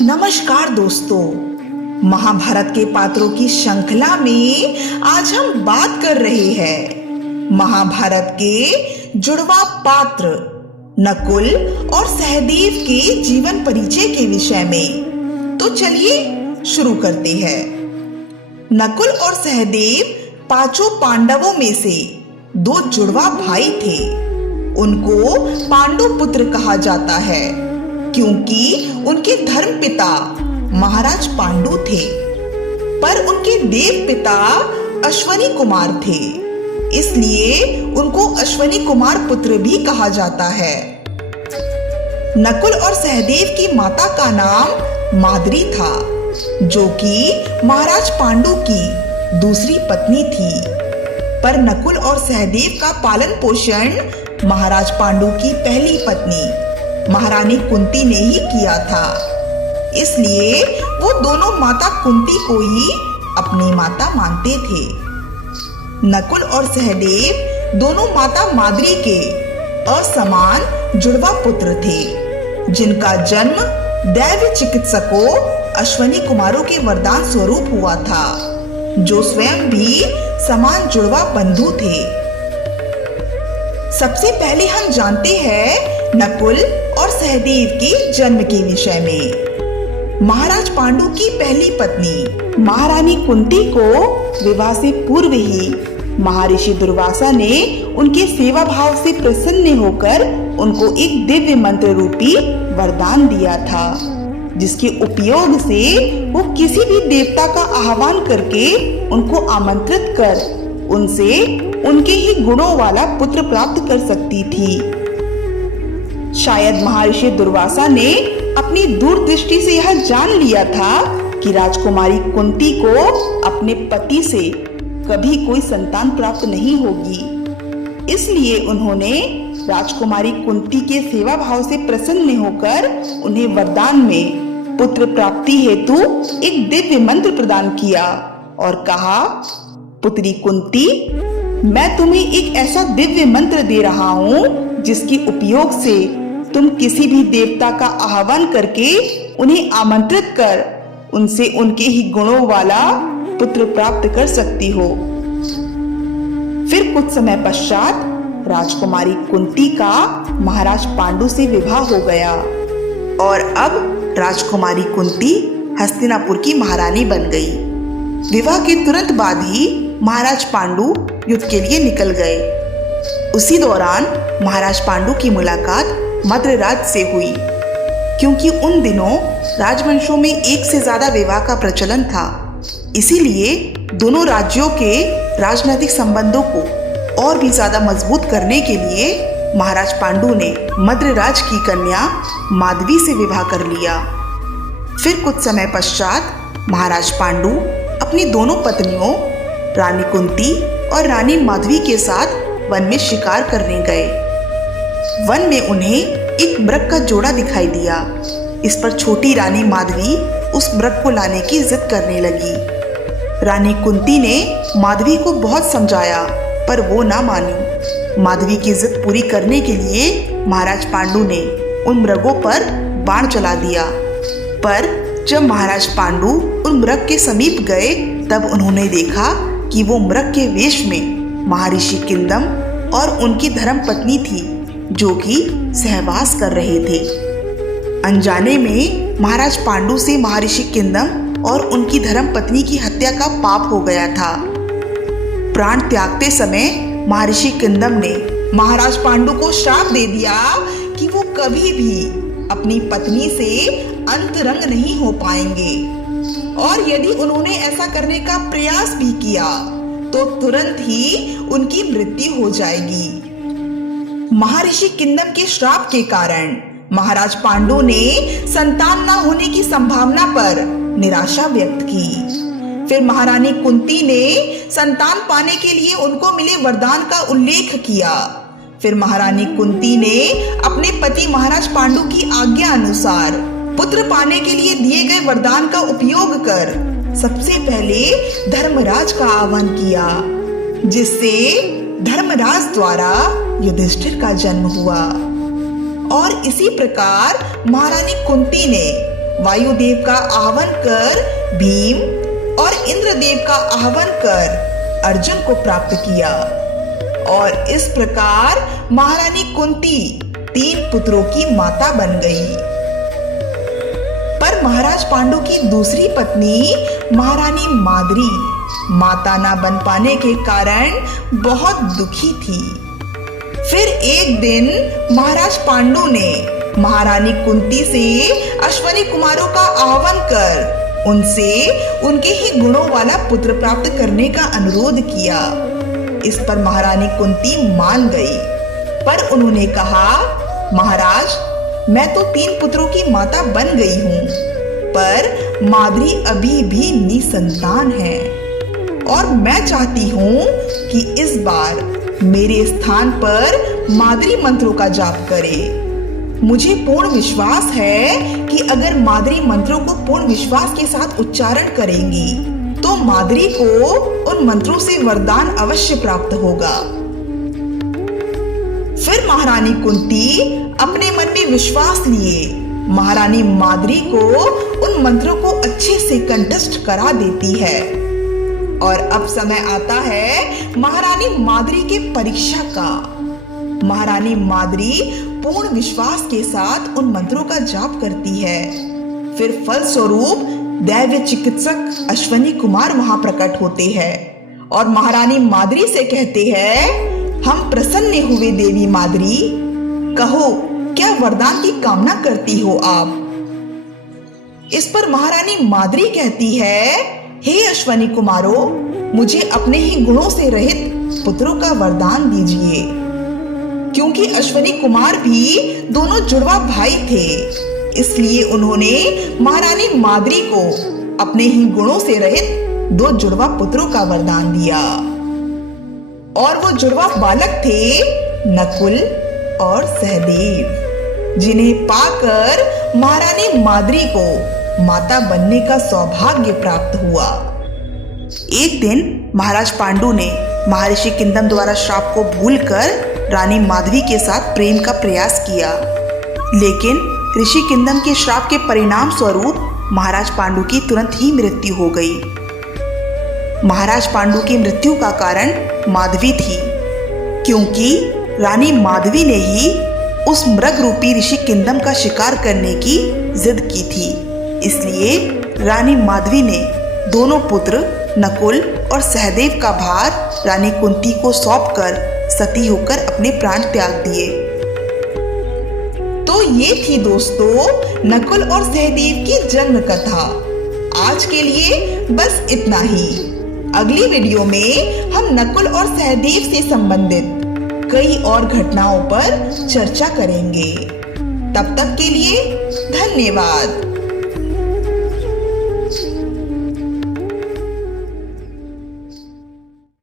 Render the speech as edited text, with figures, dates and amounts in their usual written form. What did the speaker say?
नमस्कार दोस्तों, महाभारत के पात्रों की श्रृंखला में आज हम बात कर रहे हैं महाभारत के जुड़वा पात्र नकुल और सहदेव के जीवन परिचय के विषय में। तो चलिए शुरू करते हैं। नकुल और सहदेव पांचों पांडवों में से दो जुड़वा भाई थे। उनको पांडु पुत्र कहा जाता है क्योंकि उनके धर्म पिता महाराज पांडु थे, पर उनके देव पिता अश्वनी कुमार थे, इसलिए उनको अश्वनी कुमार पुत्र भी कहा जाता है। नकुल और सहदेव की माता का नाम माद्री था, जो कि महाराज पांडु की दूसरी पत्नी थी। पर नकुल और सहदेव का पालन पोषण महाराज पांडु की पहली पत्नी महारानी कुंती ने ही किया था, इसलिए वो दोनों माता कुंती को ही अपनी माता मानते थे। नकुल और सहदेव दोनों माता माद्री के असमान जुड़वा पुत्र थे, जिनका जन्म दैव चिकित्सकों अश्वनी कुमारों के वरदान स्वरूप हुआ था, जो स्वयं भी समान जुड़वा बंधु थे। सबसे पहले हम जानते हैं नकुल और सहदेव के जन्म के विषय में। महाराज पांडु की पहली पत्नी महारानी कुंती को विवाह से पूर्व ही महर्षि दुर्वासा ने उनके सेवा भाव से प्रसन्न होकर उनको एक दिव्य मंत्र रूपी वरदान दिया था, जिसके उपयोग से वो किसी भी देवता का आह्वान करके उनको आमंत्रित कर उनसे उनके ही गुणों वाला पुत्र प्राप्त कर सकती थी। शायद महर्षि दुर्वासा ने अपनी दूरदृष्टि से यह जान लिया था कि राजकुमारी कुंती को अपने पति से कभी कोई संतान प्राप्त नहीं होगी, इसलिए उन्होंने राजकुमारी कुंती के सेवा भाव से प्रसन्न होकर उन्हें वरदान में पुत्र प्राप्ति हेतु एक दिव्य मंत्र प्रदान किया और कहा, पुत्री कुंती, मैं तुम्हें एक ऐसा दिव्य मंत्र दे रहा हूँ जिसके उपयोग से तुम किसी भी देवता का आह्वान करके उन्हें आमंत्रित कर उनसे उनके ही गुणों वाला पुत्र प्राप्त कर सकती हो। फिर कुछ समय पश्चात राजकुमारी कुंती का महाराज पांडु से विवाह हो गया और अब राजकुमारी कुंती हस्तिनापुर की महारानी बन गई। विवाह के तुरंत बाद ही महाराज पांडु युद्ध के लिए निकल गए। उसी दौरान महाराज पांडु की मुलाकात मद्रराज से हुई, क्योंकि उन दिनों राजवंशों में एक से ज्यादा विवाह का प्रचलन था। इसीलिए दोनों राज्यों के राजनीतिक संबंधों को और भी ज्यादा मजबूत करने के लिए महाराज पांडु ने मद्रराज की कन्या माधवी से विवाह कर लिया। फिर कुछ समय पश्चात महाराज पांडु अपनी दोनों पत्नियों रानी कुंती और रानी माधवी के साथ वन में शिकार करने गए। वन में उन्हें एक मृग का जोड़ा दिखाई दिया। इस पर छोटी रानी माधवी उस मृग को लाने की जिद करने लगी। रानी कुंती ने माधवी को बहुत समझाया, पर वो ना मानी। माधवी की जिद पूरी करने के लिए महाराज पांडु ने उन मृगों पर बाण चला दिया, पर जब महाराज पांडु उन मृग के समीप गए तब उन्होंने देखा कि वो मृग के वेश में महर्षि किंदम और उनकी धर्म पत्नी थी, जो कि सहवास कर रहे थे। अनजाने में महाराज पांडु से महर्षि किंदम और उनकी धर्म पत्नी की हत्या का पाप हो गया था। प्राण त्यागते समय महर्षि किंदम ने महाराज पांडु को श्राप दे दिया कि वो कभी भी अपनी पत्नी से अंतरंग नहीं हो पाएंगे, और यदि उन्होंने ऐसा करने का प्रयास भी किया तो तुरंत ही उनकी मृत्यु हो जाएगी। महर्षि किंदम के श्राप के कारण महाराज पांडु ने संतान न होने की संभावना पर निराशा व्यक्त की। फिर महारानी कुंती ने संतान पाने के लिए उनको मिले वरदान का उल्लेख किया। फिर महारानी कुंती ने अपने पति महाराज पांडु की आज्ञा अनुसार पुत्र पाने के लिए दिए गए वरदान का उपयोग कर सबसे पहले धर्मराज का आह्वान किया, जिससे धर्मराज द्वारा युधिष्ठिर का जन्म हुआ। और इसी प्रकार महारानी कुंती ने वायुदेव का आह्वान कर भीम और इंद्रदेव का आह्वान कर अर्जुन को प्राप्त किया। और इस प्रकार महारानी कुंती 3 पुत्रों की माता बन गई। पर महाराज पांडु की दूसरी पत्नी महारानी माद्री माता ना बन पाने के कारण बहुत दुखी थी। फिर एक दिन महाराज पांडु ने महारानी कुंती से अश्विनी कुमारों का आह्वान कर उनसे उनके ही गुणों वाला पुत्र प्राप्त करने का अनुरोध किया। इस पर महारानी कुंती मान गई, पर उन्होंने कहा, महाराज, मैं तो 3 पुत्रों की माता बन गई हूँ, पर माद्री अभी भी निसंतान है और मैं चाहती हूँ कि इस बार मेरे स्थान पर माद्री मंत्रों का जाप करे। मुझे पूर्ण विश्वास है कि अगर माद्री मंत्रों को पूर्ण विश्वास के साथ उच्चारण करेंगी तो माद्री को उन मंत्रों से वरदान अवश्य प्राप्त होगा। फिर महारानी कुंती अपने मन में विश्वास लिए महारानी माद्री को उन मंत्रों को अच्छे से कंठस्थ करा देती है। और अब समय आता है महारानी माद्री के परीक्षा का। महारानी माद्री पूर्ण विश्वास के साथ उन मंत्रों का जाप करती है। फिर फलस्वरूप दैव्य चिकित्सक अश्विनी कुमार वहां प्रकट होते हैं और महारानी माद्री से कहते हैं, हम प्रसन्न हुए देवी माद्री, कहो क्या वरदान की कामना करती हो आप। इस पर महारानी माद्री कहती है, हे अश्विनी कुमारों, मुझे अपने ही गुणों से रहित पुत्रों का वरदान दीजिए। क्योंकि अश्विनी कुमार भी दोनों जुड़वा भाई थे, इसलिए उन्होंने महारानी माद्री को अपने ही गुणों से रहित 2 जुड़वा पुत्रों का वरदान दिया। और वो जुड़वा बालक थे नकुल और सहदेव, जिन्हें पाकर महारानी माद्री को माता बनने का सौभाग्य प्राप्त हुआ। एक दिन महाराज पांडु ने महर्षि किंदम द्वारा श्राप को भूलकर रानी माधवी के साथ प्रेम का प्रयास किया, लेकिन ऋषि किंदम के श्राप के परिणाम स्वरूप महाराज पांडु की तुरंत ही मृत्यु हो गई। महाराज पांडु की मृत्यु का कारण माधवी थी, क्योंकि रानी माधवी ने ही उस मृग रूपी ऋषि किंदम का शिकार करने की जिद की थी। इसलिए रानी माधवी ने दोनों पुत्र नकुल और सहदेव का भार रानी कुंती को सौंपकर सती होकर अपने प्राण त्याग दिए। तो ये थी दोस्तों नकुल और सहदेव की जन्म कथा। आज के लिए बस इतना ही। अगली वीडियो में हम नकुल और सहदेव से संबंधित कई और घटनाओं पर चर्चा करेंगे। तब तक के लिए धन्यवाद।